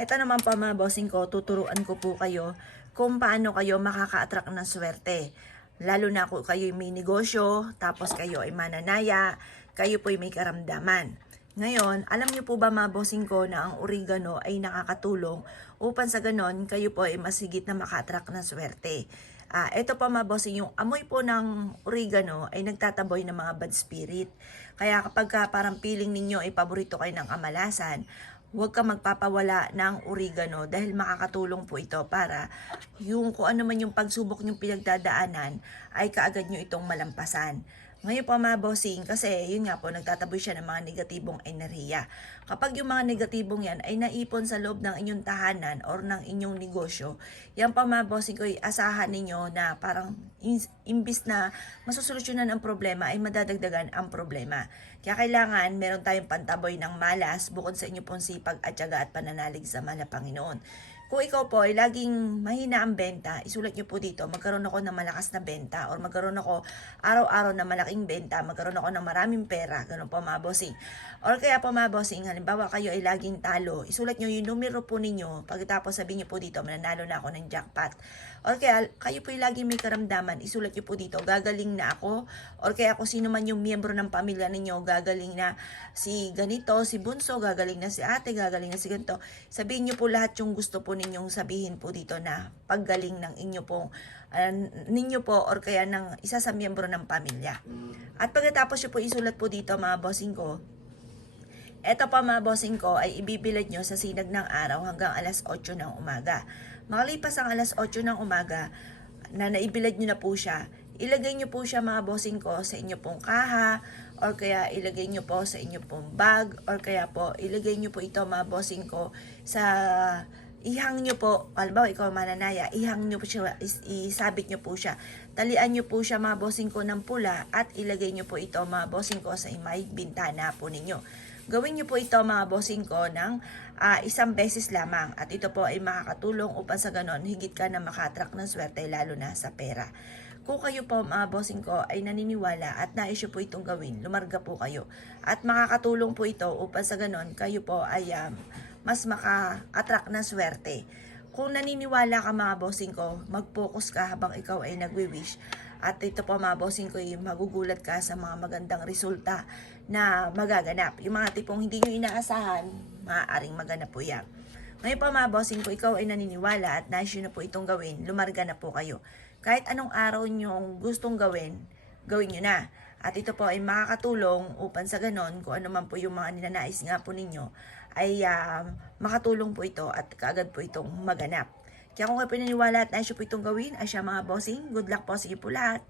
Ito naman po mga bossing ko, tuturuan ko po kayo kung paano kayo makaka-attract ng swerte. Lalo na kung kayo may negosyo, tapos kayo ay mananaya, kayo po ay may karamdaman. Ngayon, alam niyo po ba mga bossing ko na ang oregano ay nakakatulong upang sa ganon kayo po ay masigit na maka-attract ng swerte. Ah, ito pa mga bossing, yung amoy po ng oregano ay nagtataboy ng mga bad spirit. Kaya kapag ka parang feeling ninyo ay paborito kayo ng kamalasan, huwag ka magpapawala ng oregano dahil makakatulong po ito para yung kung ano man yung pagsubok yung pinagdadaanan ay kaagad nyo itong malampasan. Ngayon po mga bossing, kasi yun nga po, nagtataboy siya ng mga negatibong enerhiya. Kapag yung mga negatibong yan ay naipon sa loob ng inyong tahanan or ng inyong negosyo, yan pa mga bossing ko, asahan ninyo na parang imbis na masusolusyonan ang problema ay madadagdagan ang problema. Kaya kailangan meron tayong pantaboy ng malas bukod sa inyo pong sipag at tiyaga at pananalig sa mahal na Panginoon. Kung ikaw po ay laging mahina ang benta, isulat nyo po dito, magkaroon ako ng malakas na benta or magkaroon ako araw-araw na malaking benta, magkaroon ako ng maraming pera, ganun po mga bossing. Or kaya po mga bossing, halimbawa kayo ay laging talo, isulat nyo yung numero po ninyo, pagkatapos sabihin nyo po dito, mananalo na ako ng jackpot. Or kaya kayo po ay laging may karamdaman, isulat nyo po dito, gagaling na ako. Or kaya kung sino man yung miyembro ng pamilya ninyo, gagaling na si ganito, si bunso, gagaling na si ate, gagaling na si ganito. Sabihin nyo po lahat yung gusto po ninyong sabihin po dito na paggaling ng inyo pong ah, ninyo po or kaya ng isa sa miyembro ng pamilya. At pagkatapos po isulat po dito mga bossing ko, eto pa mga bossing ko ay ibibilad nyo sa sinag ng araw hanggang alas 8 ng umaga. Makalipas ang alas 8 ng umaga, na naibilad nyo na po siya, ilagay nyo po siya mga bossing ko sa inyo pong kaha, or kaya ilagay nyo po sa inyo pong bag, or kaya po ilagay nyo po ito mga bossing ko sa ihang nyo po, halimbawa ikaw mananaya, ihang nyo po siya, is, isabit nyo po siya. Talian nyo po siya mga bossing ko ng pula at ilagay nyo po ito mga bossing ko sa may bintana po ninyo. Gawin nyo po ito mga bossing ko ng ah, isang beses lamang at ito po ay makakatulong upang sa ganon higit ka na makatrack ng swerte lalo na sa pera. Kung kayo po mga bossing ko ay naniniwala at nais po itong gawin, lumarga po kayo. At makakatulong po ito upang sa ganon kayo po ay um, mas maka-attract ng swerte. Kung naniniwala ka mga bossing ko, mag-focus ka habang ikaw ay nagwi-wish. At ito po mga bossing ko, yung magugulat ka sa mga magandang resulta na magaganap. Yung mga tipong hindi nyo inaasahan, maaaring maganap po yan. Ngayon pa mga bossing ko, ikaw ay naniniwala at nais nyo na po itong gawin, lumarga na po kayo. Kahit anong araw nyo gustong gawin, gawin nyo na. At ito po ay makakatulong upang sa ganon, kung ano man po yung mga ninanais nga po ninyo, ay ah, makatulong po ito at kaagad po itong maganap. Kaya kung kayo pinaniwala at nais nyo po itong gawin, ay siya mga bossing, good luck po sa inyo po lahat.